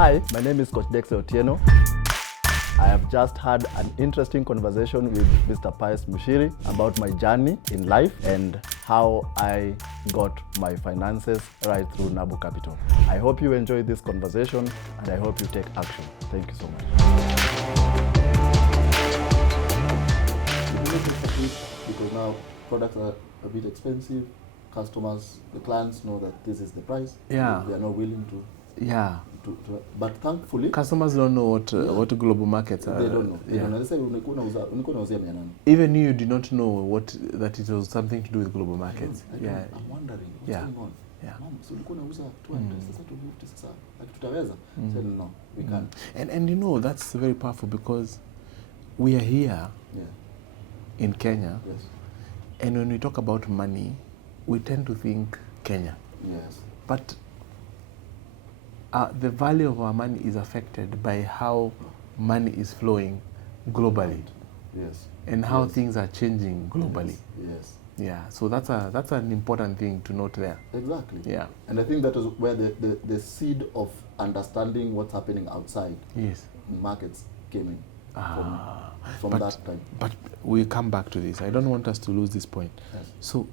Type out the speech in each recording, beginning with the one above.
Hi, my name is Coach Dexter. I have just had an interesting conversation with Mr. Pius Mushiri about my journey in life and how I got my finances right through Nabo Capital. I hope you enjoy this conversation and I hope you take action. Thank you so much. Because now products are a bit expensive, customers, the clients know that this is the price. Yeah. They are not willing to. Yeah. But thankfully, customers don't know what global markets are. They don't know. They Yeah. don't know. They say, Even you did not know that it was something to do with global markets. Yeah. I'm wondering what's going on. Yeah. Mama, so ulikuwa unauza 200 sasa 250 sasa. Like tutaweza? Said no, we can't. And you know that's very powerful because we are here in Kenya. Yes. And when we talk about money, we tend to think Kenya. Yes. But the value of our money is affected by how money is flowing globally. Yes. And how things are changing globally. Yes. Yeah, so that's an important thing to note there. Exactly. Yeah. And I think that is where the seed of understanding what's happening outside markets came in from that time. But we'll come back to this. I don't want us to lose this point. Yes. So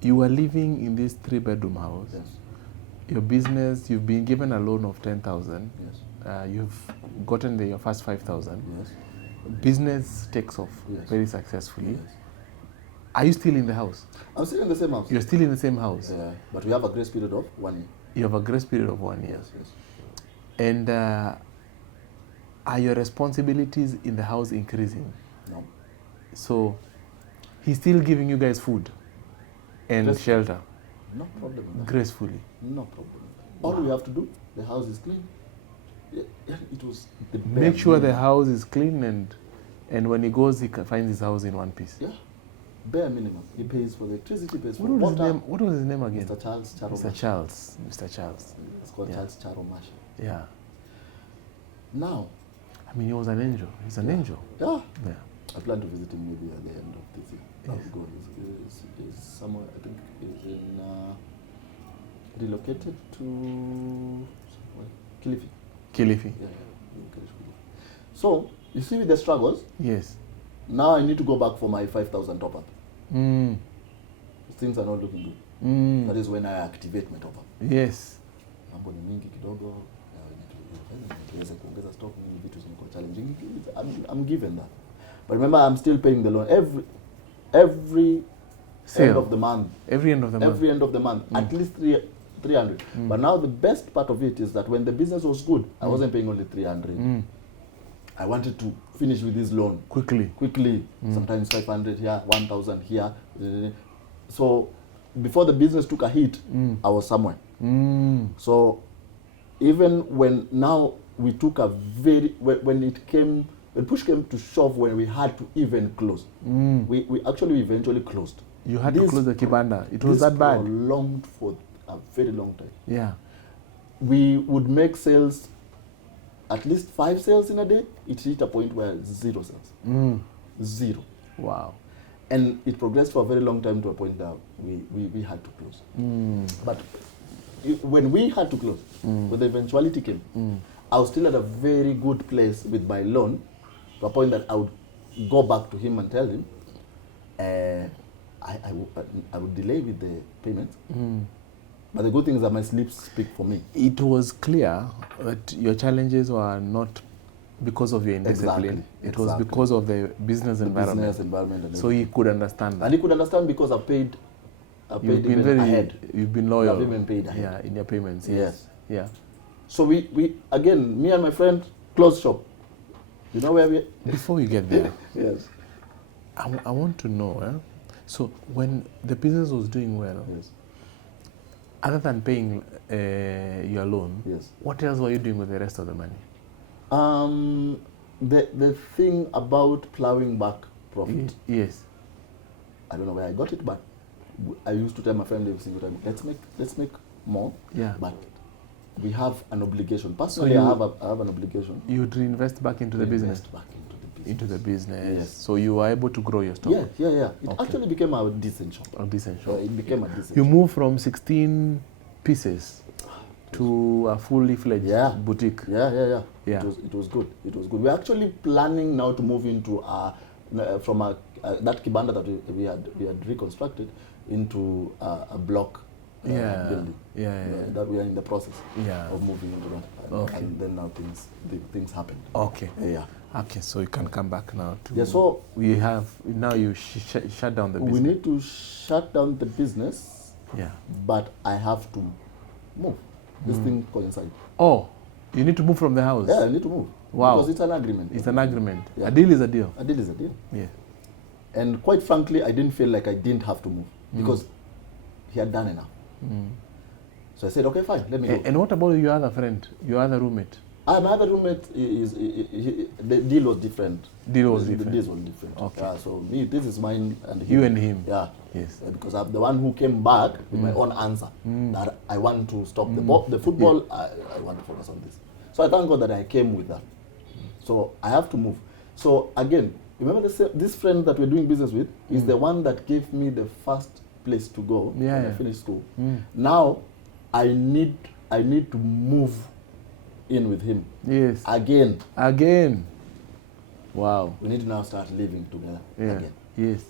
you are living in this 3-bedroom house. Yes. Your business, you've been given a loan of 10,000. Yes. You've gotten your first 5,000. Yes. Business takes off very successfully. Yes. Are you still in the house? I'm still in the same house. You're still in the same house? Yeah, but we have a grace period of 1 year. You have a grace period of 1 year. Yes, yes. And are your responsibilities in the house increasing? No. So he's still giving you guys food and shelter? No problem with that. Gracefully? No problem. All we have to do, the house is clean. Yeah, it was the Make sure the house is clean and when he goes, he finds his house in one piece. Yeah, bare minimum. He pays for the electricity, pays for What water. What was his name again? Mr. Charles Charo. Mr. Charles. Mr. Charles. It's called Charles Charo Masha. Yeah. Now, I mean, he was an angel. He's an angel. Yeah. Yeah. I plan to visit him maybe at the end of this year. I'll go. He's somewhere, I think, he's in, relocated to Kilifi. Kilifi. Yeah. So, you see with the struggles, yes. Now I need to go back for my 5,000 top up. Things are not looking good. That is when I activate my top up. Yes. Mambo ni mingi kidogo. Niweze kuongeza stock, vitu zimekuwa challenging. I'm given that. But remember, I'm still paying the loan every end of the month. Every end of the month. Every end of the month. At least 300. But now the best part of it is that when the business was good, I wasn't paying only 300. I wanted to finish with this loan quickly. Sometimes 500 here, 1,000 here. So before the business took a hit, I was somewhere. So even when now we took a when push came to shove, when we had to even close, we actually eventually closed. You had to close the kibanda. It was that bad. Prolonged for a very long time. Yeah. We would make sales, at least 5 sales in a day. It hit a point where 0 sales. 0. Wow. And it progressed for a very long time to a point that we had to close. But when we had to close, when the eventuality came, I was still at a very good place with my loan, to a point that I would go back to him and tell him, I would delay with the payments. But the good thing is that my sleeps speak for me. It was clear that your challenges were not because of your indiscipline. It was because of the business environment. And so he could understand that. And he could understand because I paid ahead. You've been loyal. I've even paid ahead. Yeah, in your payments. Yes. Yeah. So we again, me and my friend, closed shop. You know where we... Before we get there, yes. I want to know, so when the business was doing well, other than paying your loan, what else were you doing with the rest of the money? The thing about plowing back profit. Yes. I don't know where I got it, but I used to tell my friend every single time, let's make more. Yeah. But we have an obligation. Personally, I have an obligation. You would reinvest back into the business? Back into the business. Yes. So you were able to grow your stock? Yeah. It actually became a decent shop. A decent shop. It became a decent You shop. moved from 16 pieces to a fully fledged boutique. Yeah. It was good. It was good. We're actually planning now to move into from that kibanda that we had reconstructed into a block building. That we are in the process of moving into that. And then now things happened. Okay. Yeah. Okay, so you can come back now to... so we have... Now you shut down the business. We need to shut down the business. Yeah. But I have to move. This thing coincides. Oh, you need to move from the house? Yeah, I need to move. Wow. Because it's an agreement. It's an agreement. Yeah. A deal is a deal. A deal is a deal. Yeah. And quite frankly, I didn't feel like I didn't have to move because he had done enough. So I said, okay, fine, let me go. And what about your other friend, your other roommate? Another roommate the deal was different. The deal was different. Okay. So me, this is mine and him. You and him. Yeah. Yes. Because I'm the one who came back with my own answer that I want to stop the football. I want to focus on this. So I thank God that I came with that. So I have to move. So again, remember this friend that we're doing business with is the one that gave me the first place to go when I finished school. Now I need to move in with him. Yes. Again. Wow. We need to now start living together again. Yes.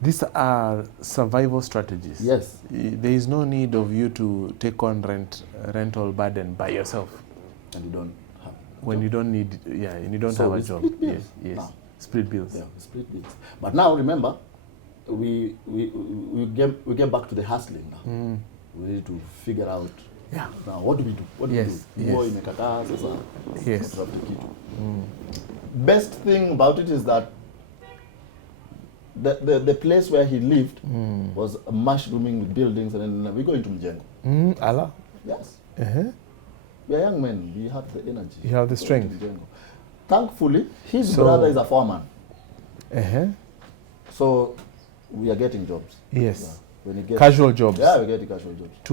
These are survival strategies. Yes. There is no need of you to take on rental burden by yourself. And you don't have when you don't need, and you don't have a job. Split bills. Yes. Now. Split bills. Yeah, split bills. But now remember, we get back to the hustling now. We need to figure out. Yeah. Now what do we do? What do we do? Yes. Best thing about it is that the place where he lived was mushrooming with buildings, and then we go into Mjengo. Allah? Yes. Uh-huh. We are young men. We have the energy. You have the strength. Thankfully, his brother is a foreman. Uh-huh. So we are getting jobs. Yes. Yeah. When he gets casual jobs. Yeah, we're getting casual jobs.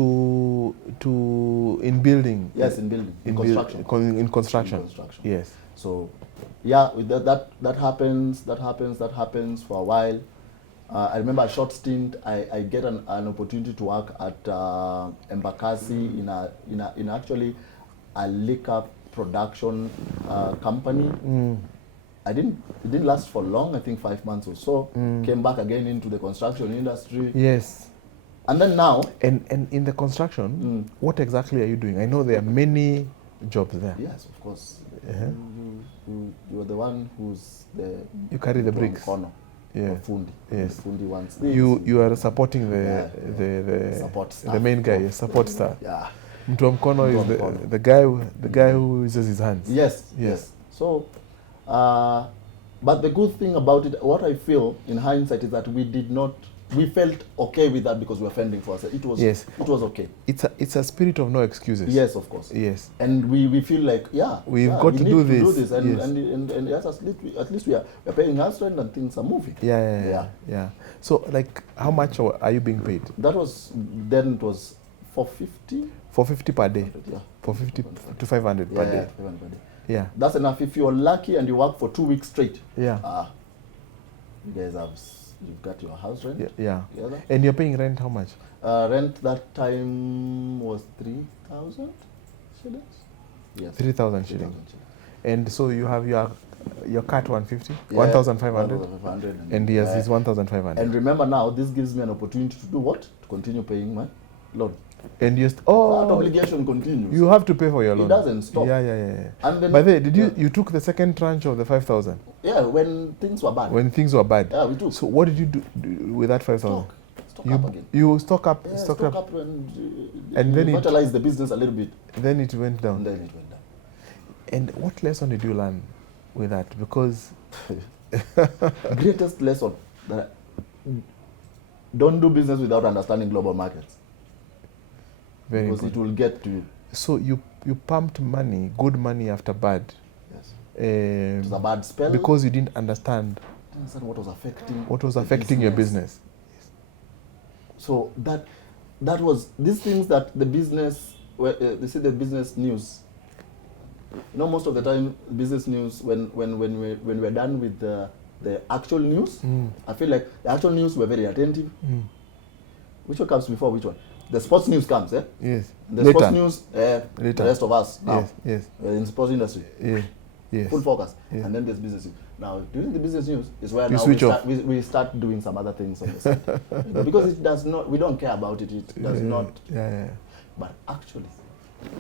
In building. Yes, in building. In construction. In construction. Yes. So, yeah, that happens for a while. I remember a short stint. I get an opportunity to work at Embakasi in actually a liquor production company. It didn't last for long. I think 5 months or so. Came back again into the construction industry. Yes. And then now. And in the construction, what exactly are you doing? I know there are many jobs there. Yes, of course. You are the one who's the. You carry the bricks. Corner. Yeah. Fundi. Yes. The Fundi ones. You are supporting the support staff. The main guy, support staff. Yeah. Mtu wa mkono is the guy who uses his hands. Yes. So, but the good thing about it, what I feel in hindsight, is that we felt okay with that because we were fending for ourselves. It was okay. It's a spirit of no excuses. Yes, of course. Yes. And we feel like we got to do this. And yes, at least we are paying house rent and things are moving. Yeah. So like, how much are you being paid? It was 450. 450 per day. Yeah. 450 to 500 per day. 500 per day. Yeah. That's enough if you're lucky and you work for 2 weeks straight. Yeah. You guys you've got your house rent. Yeah. And you're paying rent how much? Rent that time was 3,000 shillings. Yes. 3,000 shillings. And so you have your cut 150, 1,500, and he has his 1,500. And remember now, this gives me an opportunity to do what? To continue paying my loan. And that obligation continues. You have to pay for your loan. It doesn't stop. Yeah. And then, by the way, you took the second tranche of the 5,000? Yeah, when things were bad. When things were bad. Yeah, we took. So what did you do with that 5,000? Stock up again. You stock up. Yeah, stock up and then vitalize the business a little bit. Then it went down. And what lesson did you learn with that? Because greatest lesson, that don't do business without understanding global markets. Because it will get to you. So you pumped money, good money after bad. Yes. It was a bad spell. Because you didn't understand what was affecting your business. Yes. So that was these things that the business, they say the business news. You know, most of the time, business news, when we're done with the actual news, I feel like the actual news were very attentive. Which one comes before which one? the sports news comes, eh? Yes. The Later. sports news, the rest of us now, Yes. in the sports industry, Yes. full focus. Yeah. And then there's business news. Now, during the business news is where You now switch off. we start doing some other things on the side. You know, because it does not, we don't care about it. It does not. Yeah. But actually,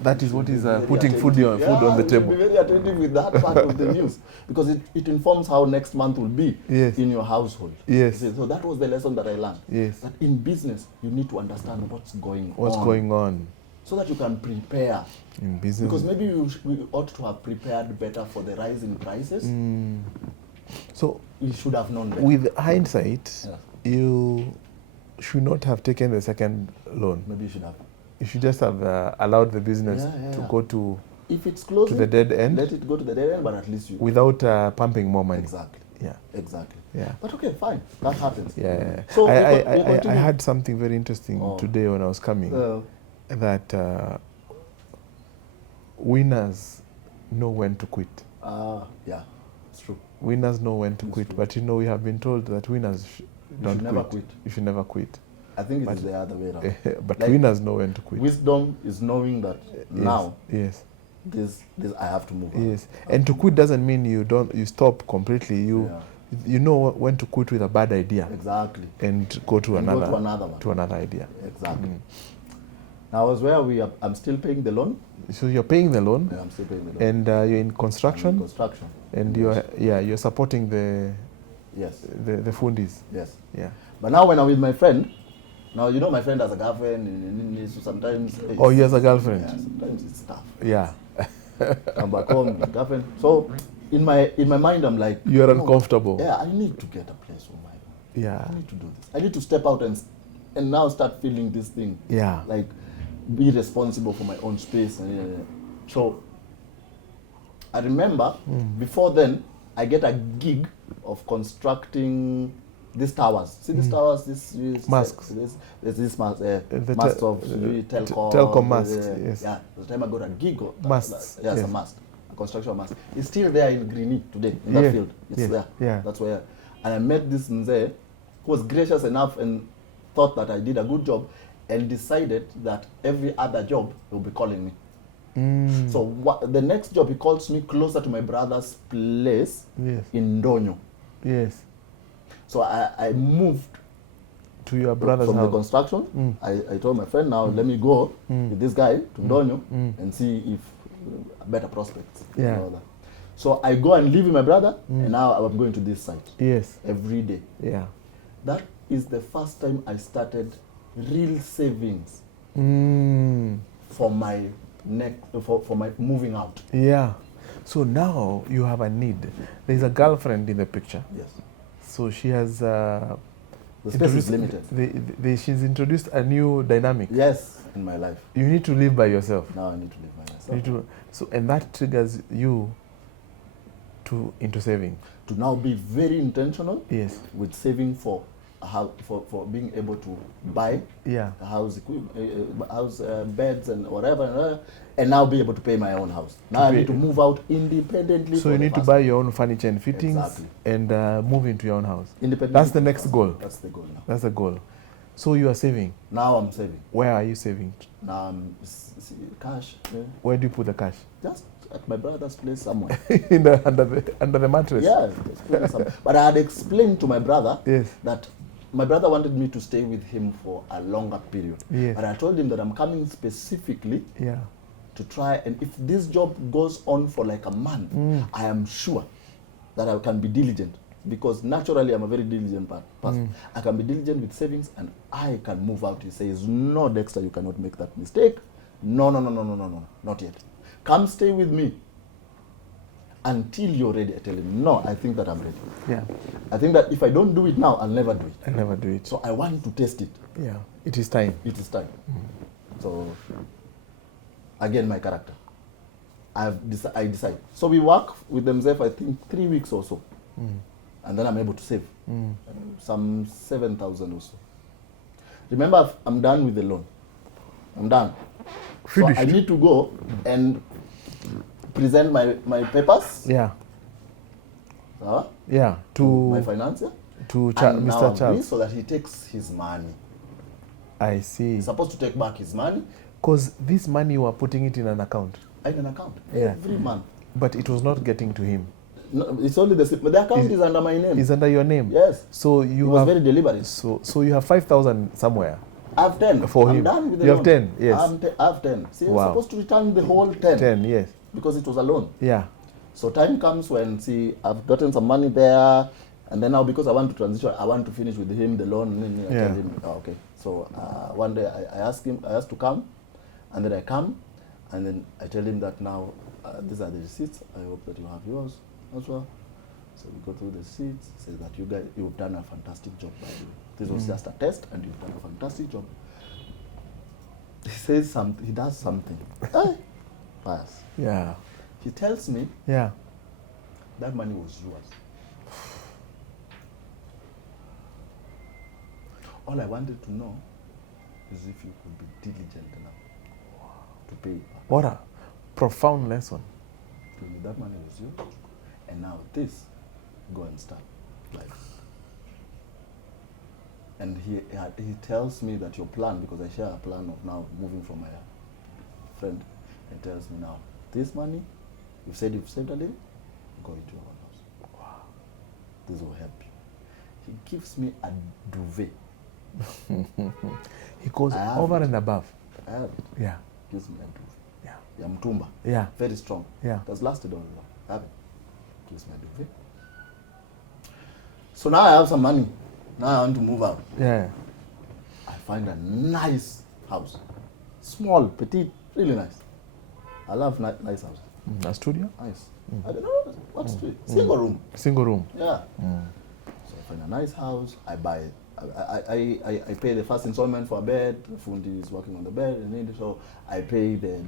That is what is very putting food on the we table. should be very attentive with that part of the news because it informs how next month will be in your household. Yes. So that was the lesson that I learned. Yes. That in business, you need to understand what's going on. So that you can prepare. In business. Because maybe we ought to have prepared better for the rise in prices. So we should have known better. With hindsight, you should not have taken the second loan. Maybe you should have. You should just have allowed the business to go to, if it's closing, to the dead end. Let it go to the dead end, but at least you... Without pumping more money. Exactly. Yeah. Exactly. Yeah. But okay, fine. That happens. Yeah. So I had something very interesting today when I was coming. That winners know when to quit. Yeah, it's true. Winners know when to quit. True. But you know, we have been told that winners don't never quit. You should never quit. I think it's the other way around. But like, winners know when to quit. Wisdom is knowing that now this I have to move on. Yes. And to quit doesn't mean you stop completely. You know when to quit with a bad idea. Exactly. And go to another one. To another idea. Exactly. Now as where I'm still paying the loan. So you're paying the loan. Yeah, I'm still paying the loan. And you're in construction. And you're supporting the the fundis. Yes. Yeah. But now when I'm with my friend, now you know my friend has a girlfriend, so sometimes he has a girlfriend. Yeah, sometimes it's tough. Yeah. Come back home with girlfriend. So in my mind I'm like, you're uncomfortable. Yeah, I need to get a place of my own. Yeah. I need to do this. I need to step out and now start feeling this thing. Yeah. Like be responsible for my own space. So I remember before then I get a gig of constructing these towers. See these towers? This masks. There's this mask, masts of telco masks. Yes. Yeah. The time I got a gig of masts. Yes, a mast, a construction mast. It's still there in Greeny today in that field. It's there. Yeah. That's where. And I met this Mzee who was gracious enough and thought that I did a good job, and decided that every other job he will be calling me. So the next job he calls me closer to my brother's place in Ndonyo. Yes. So I moved to your brother's from house. the construction. I told my friend, now let me go with this guy to Ndonyo and see if better prospects. Yeah. And all that. So I go and live with my brother, and now I'm going to this site. Yes. Every day. Yeah. That is the first time I started real savings for my for my moving out. Yeah. So now you have a need. There's a girlfriend in the picture. Yes. So she has the space is limited. She's introduced a new dynamic. Yes, in my life. You need to live by yourself. Now I need to live by myself. And that triggers you into saving. To now be very intentional. Yes. With saving for being able to buy a house, beds and whatever, and now be able to pay my own house. Now I need to move out independently. So you need to buy your own furniture and fittings and move into your own house. That's the next goal. That's the goal now. That's the goal. So you are saving. Now I'm saving. Where are you saving? Now I'm cash. Yeah. Where do you put the cash? Just at my brother's place somewhere. under the mattress. Yeah. But I had explained to my brother that my brother wanted me to stay with him for a longer period. Yes. But I told him that I'm coming specifically to try, and if this job goes on for like a month, I am sure that I can be diligent, because naturally I'm a very diligent person. I can be diligent with savings and I can move out. He says, no, Dexter, you cannot make that mistake. No, not yet. Come stay with me until you're ready. I tell him, no, I think that I'm ready. Yeah. I think that if I don't do it now, I'll never do it. I'll never do it. So I want to test it. Yeah. It is time. It is time. So, again, my character. I decide. So we work with themselves, I think, 3 weeks or so. And then I'm able to save some 7,000 or so. Remember, I'm done with the loan. I'm done. Finished. So I need to go and present my papers. Yeah. To my financier. To Mr. Charles. So that he takes his money. I see. He's supposed to take back his money. Because this money you are putting it in an account. In an account. Yeah. Every month. But it was not getting to him. No, it's only the account is under my name. It's under your name. Yes. So you was very deliberate. So you have 5,000 somewhere. I have 10 for I'm him. done with the you loan. have 10. Yes. I have 10. See, wow. I'm supposed to return the whole 10. 10. Yes. Because it was a loan. Yeah. So time comes when I've gotten some money there, and then now because I want to transition, I want to finish with him the loan. I tell him, okay. So one day I asked to come, and then I come, and then I tell him that now these are the receipts. I hope that you have yours as well. So we go through the receipts. Says that you've done a fantastic job, by the way. This was just a test, and you've done a fantastic job. He says something. He does something. Pass. Yeah. He tells me. Yeah. That money was yours. All I wanted to know is if you could be diligent enough to pay it back. What a profound lesson. Tell me that money was yours, and now this, go and start life. And he tells me that your plan, because I share a plan of now moving from my friend, he tells me now, this money, you've said you've saved a little, go into your own house. Wow. This will help you. He gives me a duvet. He goes over and above. I have it. Yeah. Gives me a duvet. Yeah. Yeah, mtumba. Yeah. Very strong. Yeah. It has lasted all along. I have it. Gives me a duvet. So now I have some money. Now I want to move out. Yeah. I find a nice house. Small, petite, really nice. I love nice houses. A studio? Nice. I don't know what's to it. Single room. Single room. Yeah. So I find a nice house. I buy it. I pay the first installment for a bed. Fundi is working on the bed, and so I pay the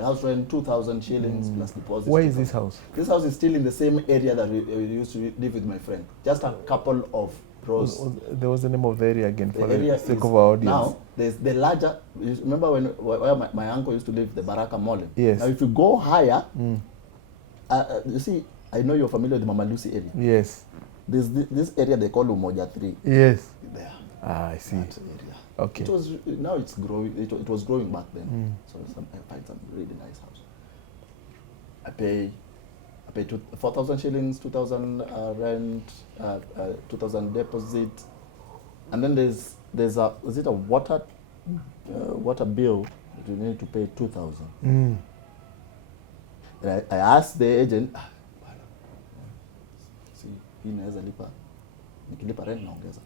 house rent, 2,000 shillings plus deposit. Where is this house? This house is still in the same area that we used to live with my friend. Just a couple of rows. There was the name of the area again for the sake of our audience. Now there's the larger. You remember where my uncle used to live, the Baraka Mall? Yes. Now if you go higher, you see, I know you're familiar with the Mama Lucy area. Yes. There's this area they call Umoja 3. Yes. There. I see. That area. Okay. It was now it's growing. It was growing back then. So I find some really nice house. I pay 4,000 shillings, 2,000 rent, 2,000 deposit, and then there's a water bill that you need to pay 2,000. And I asked the agent, see, hii naweza lipa, nikilipa rent naongeza.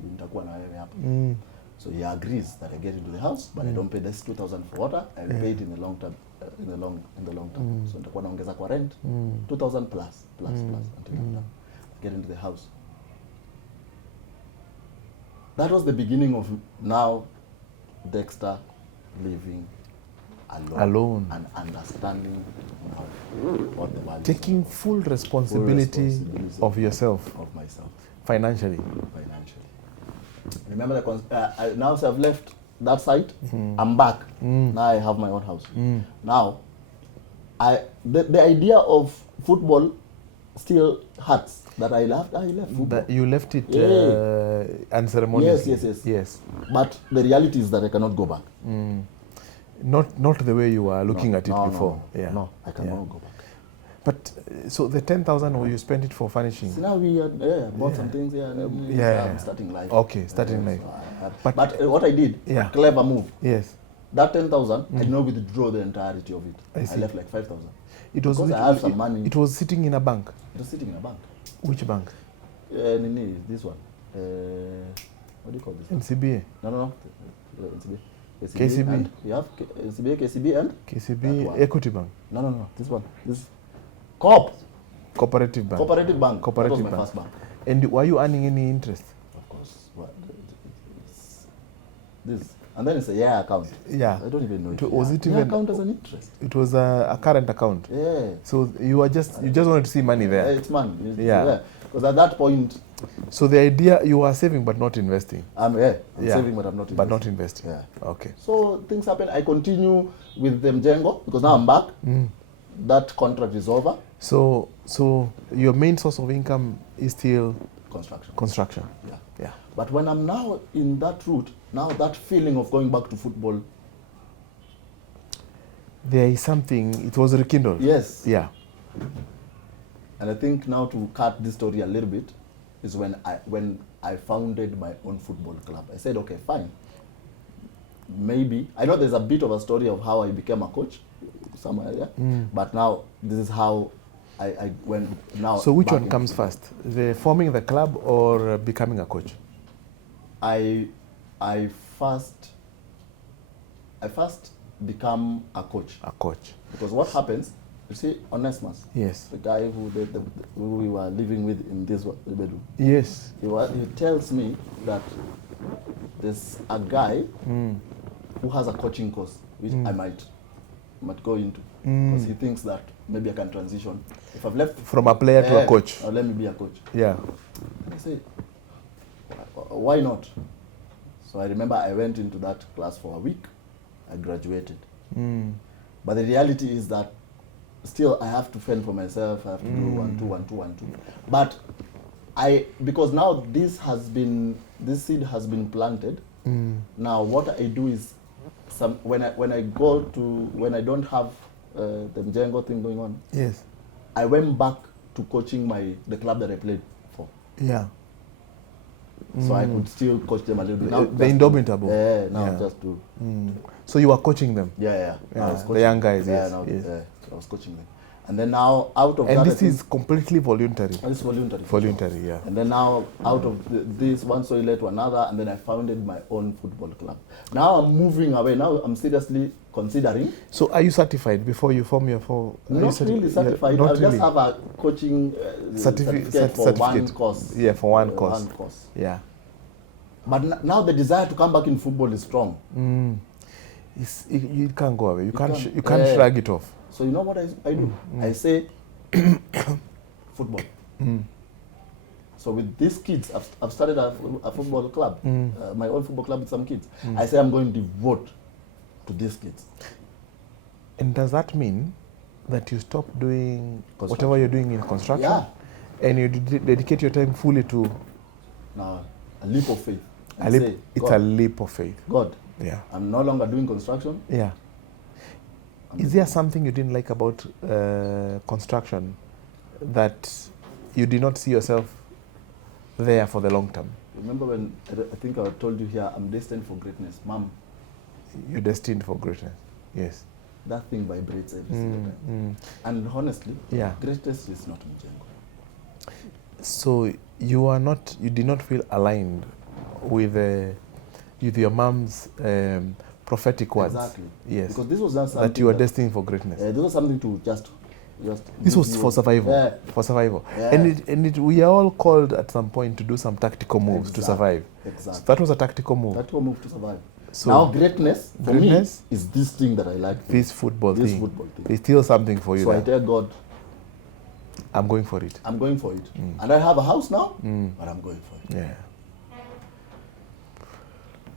Nitakuwa na wewe hapa. So he agrees that I get into the house, but I don't pay this 2,000 for water. I pay it in the long term, in the long term. So nitakuwa naongeza kwa rent 2,000 plus until I'm done. Get into the house. That was the beginning of now Dexter living alone and understanding what the world taking is. Full responsibility of yourself, of myself, financially. Remember now I've left that site. I'm back. Now I have my own house. Now the idea of football still hurts. That I left football. That you left it unceremoniously. Yes. But the reality is that I cannot go back. Not the way you were looking at it before. No, I cannot go back. But so the 10,000, you spent it for furnishing? So now we bought some things here. I'm starting life. Okay, starting life. So but what I did, a clever move. Yes. That 10,000, I did not withdraw the entirety of it. I left like 5,000. Because I have some money. It was sitting in a bank? It was sitting in a bank. Which bank? This one. What do you call this? NCBA? No. NCBA. KCB. And you have NCBA, KCB, and? KCB, Equity Bank. No. This one. This Cooperative Bank. Cooperative Bank. That was my first bank. And were you earning any interest? Of course. This. And then it's a year account. Yeah. I don't even know. Was it even account as an interest? It was a current account. Yeah. So you just wanted to see money there. It's money. Because at that point. So the idea, you are saving but not investing. I'm saving but I'm not investing. But not investing. Yeah. Okay. So things happen. I continue with them Django because now I'm back. That contract is over. So your main source of income is still Construction. Yeah. But when I'm now in that route, now that feeling of going back to football. There is something, it was rekindled. Yes. Yeah. And I think now to cut this story a little bit is when I founded my own football club. I said, okay, fine. Maybe, I know there's a bit of a story of how I became a coach somewhere, but now this is how I went now. So which one comes first? The forming the club or becoming a coach? I first become a coach. A coach. Because what happens, you see, Onesimus, yes, the guy who we were living with in this bedroom. Yes. He tells me that there's a guy who has a coaching course which I might go into because he thinks that maybe I can transition. If I've left from a player to a coach, let me be a coach. Yeah. And I say, why not? So I remember I went into that class for a week. I graduated. But the reality is that still I have to fend for myself. I have to do 1, 2, 1, 2, 1, 2. But because now this seed has been planted. Now what I do is when I don't have the Mjengo thing going on. Yes. I went back to coaching the club that I played for. Yeah. So I could still coach them a little bit. Now the Indomitable. Just to. So you were coaching them? Yeah. The young guys, yes. I was coaching them. And then now out of that... And this is completely voluntary? It's voluntary. Voluntary, yeah. And then now out of this, one story led to another, and then I founded my own football club. Now I'm moving away. Now I'm seriously considering... So are you certified before you form your... Not really certified. Yeah, I just have a coaching certificate for one course. Yeah, for one course. One course. Yeah. But now the desire to come back in football is strong. You can't go away. You can't shrug it off. So you know what I do? I say, football. So with these kids, I've started a football club, my own football club with some kids. I say I'm going to devote to these kids. And does that mean that you stop doing whatever you're doing in construction? Yeah. And you dedicate your time fully to... Now, a leap of faith. It's a leap of faith. God, yeah. I'm no longer doing construction. Yeah. Is there something you didn't like about construction that you did not see yourself there for the long term? Remember when I think I told you here, I'm destined for greatness. Mom. You're destined for greatness. Yes. That thing vibrates every single time. And honestly, greatness is not Mjengo. So you did not feel aligned with your mom's prophetic words. Exactly. Yes. Because this was not something that you were destined for greatness. This was something to just this was for survival. Yeah. For survival. Yeah. And we are all called at some point to do some tactical moves to survive. Exactly. So that was a tactical move. Tactical move to survive. So now greatness for me is this thing that I like. This football thing. It's still something for you. So I tell God, I'm going for it. I'm going for it. And I have a house now, but I'm going for it. Yeah.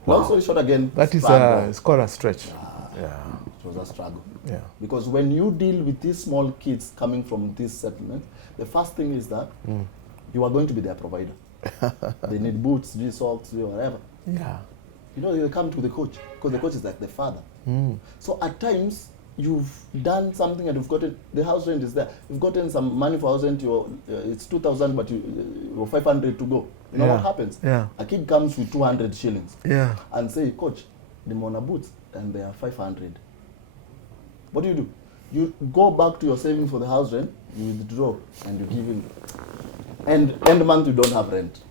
Long story short again. That is it's called a stretch. Yeah. It was a struggle. Yeah. Because when you deal with these small kids coming from this settlement, the first thing is that you are going to be their provider. They need boots, socks, whatever. Yeah. You know, they come to the coach because the coach is like the father. So at times, you've done something and you've gotten, the house rent is there. You've gotten some money for house rent, it's 2,000, but you're 500 to go. You know what happens? Yeah. A kid comes with 200 shillings. Yeah. And say, coach, the Mona boots, and they are 500. What do? You go back to your savings for the house rent, you withdraw, and you give him. End month, you don't have rent.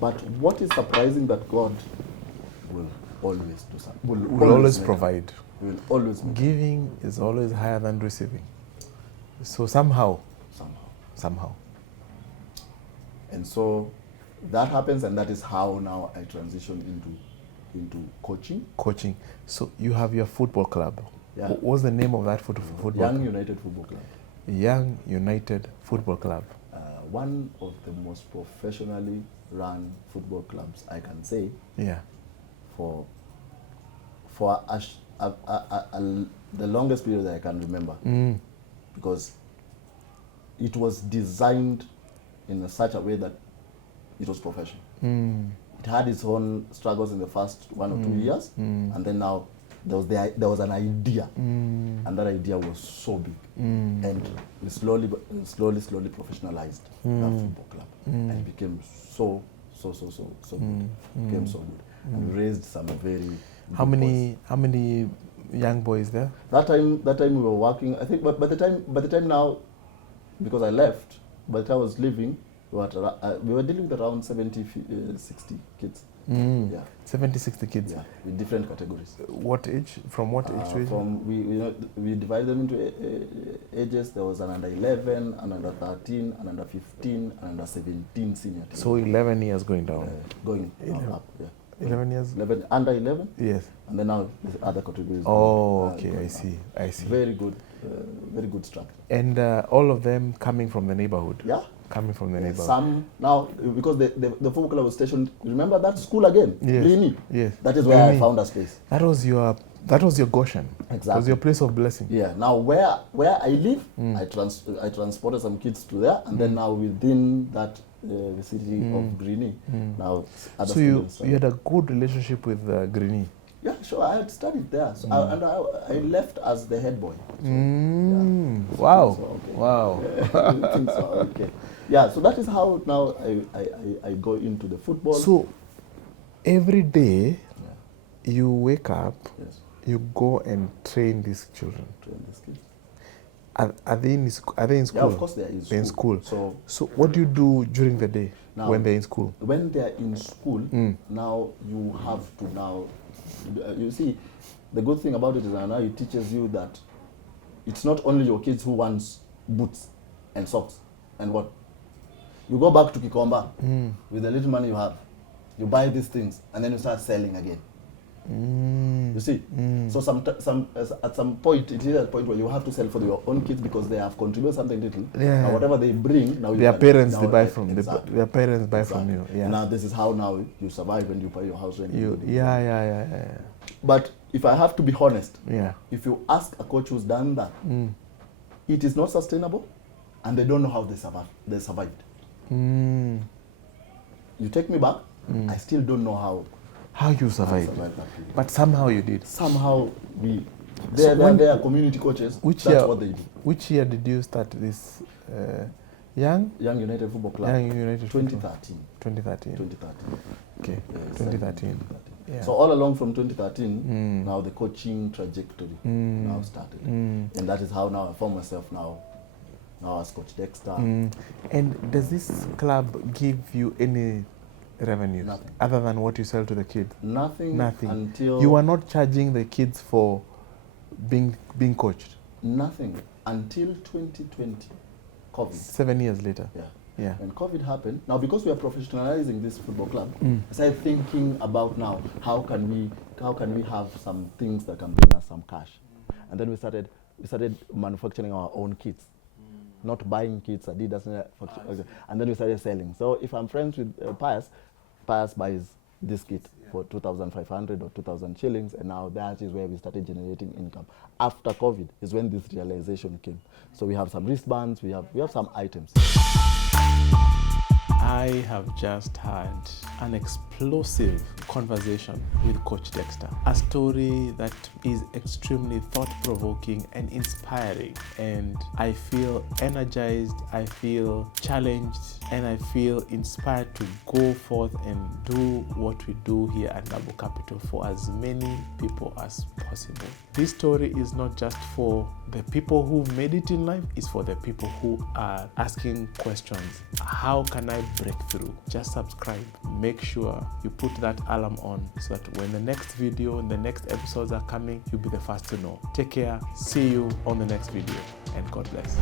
But what is surprising that God will always do something. Will always provide. Will always make. Giving is always higher than receiving. So somehow. And so that happens, and that is how now I transition into coaching. Coaching. So you have your football club. Yeah. What's the name of that football Young club? United Football Club. Young United Football Club. One of the most professionally run football clubs, I can say. Yeah. For the longest period that I can remember. Because it was designed in such a way that it was professional. It had its own struggles in the first 1 or 2 years, and then now there was an idea, and that idea was so big, and we slowly professionalized that football club, and it became so good. Became so good, and we raised some very. How many young boys there? That time we were working. I think, but by the time now, because I left, by the time I was leaving, we were dealing with around 70, 60 kids. Yeah. 70, 60 kids. Yeah, with different categories. What age? From what age to age? We divided them into ages. There was an under 11, an under 13, an under 15, an under 17 senior team. So 11 years going down. Going up. Yeah. 11 years. Under 11. Yes. And then now there's other categories. Oh, okay. I see. Very good structure. And all of them coming from the neighborhood. Yeah. Coming from the neighborhood. Some now, because the football club was stationed. Remember that school again? Yes. Greeny. Yes. That is where I found a space. That was your Goshen. Exactly. It was your place of blessing. Yeah. Now where I live, I transported some kids to there, and then now within that vicinity of Greeny, now other students. So you had a good relationship with Greeny. Yeah, sure. I had studied there, so I left as the head boy. So, Wow! So, okay. Wow! I think so. Okay. Yeah. So that is how now I go into the football. So every day you wake up, you go and train these children. Train these kids. Are they in school? Yeah, of course they are in school. They're in school. So what do you do during the day when they're in school? When they are in school, now you have to now. You see, the good thing about it is that now it teaches you that it's not only your kids who wants boots and socks and what. You go back to Kikomba with the little money you have, you buy these things, and then you start selling again. You see, so at some point it is a point where you have to sell for your own kids because they have contributed something little. Yeah. Now whatever they bring, now their parents they buy from. Exactly. Their parents buy from you. Yeah. Now this is how now you survive and you pay your house rent. Yeah. But if I have to be honest, if you ask a coach who's done that, it is not sustainable, and they don't know how they survived. You take me back, I still don't know how you survived. But somehow you did. Somehow they are community coaches. That's what they do. Which year did you start this Young United Football Club? Young United 2013. 2013. Okay, 2013. Yeah. So all along from 2013, now the coaching trajectory now started. And that is how now I form myself now as Coach Dexter. And does this club give you any revenue other than what you sell to the kids? Nothing. Until you are not charging the kids for being coached? Nothing until 2020, COVID. 7 years later. Yeah. When COVID happened, now because we are professionalizing this football club, I started thinking about now how can we have some things that can bring us some cash, and then we started manufacturing our own kits. Not buying kits, Adidas, and then we started selling. So if I'm friends with Pius buys this kit for 2,500 or 2,000 shillings, and now that is where we started generating income. After COVID is when this realization came. So we have some wristbands, we have some items. I have just had an explosive conversation with Coach Dexter. A story that is extremely thought-provoking and inspiring. And I feel energized, I feel challenged, and I feel inspired to go forth and do what we do here at Nabo Capital for as many people as possible. This story is not just for the people who made it in life, it's for the people who are asking questions. How can I break through? Just subscribe. Make sure you put that alarm on so that when the next video and the next episodes are coming, you'll be the first to know. Take care. See you on the next video, and God bless.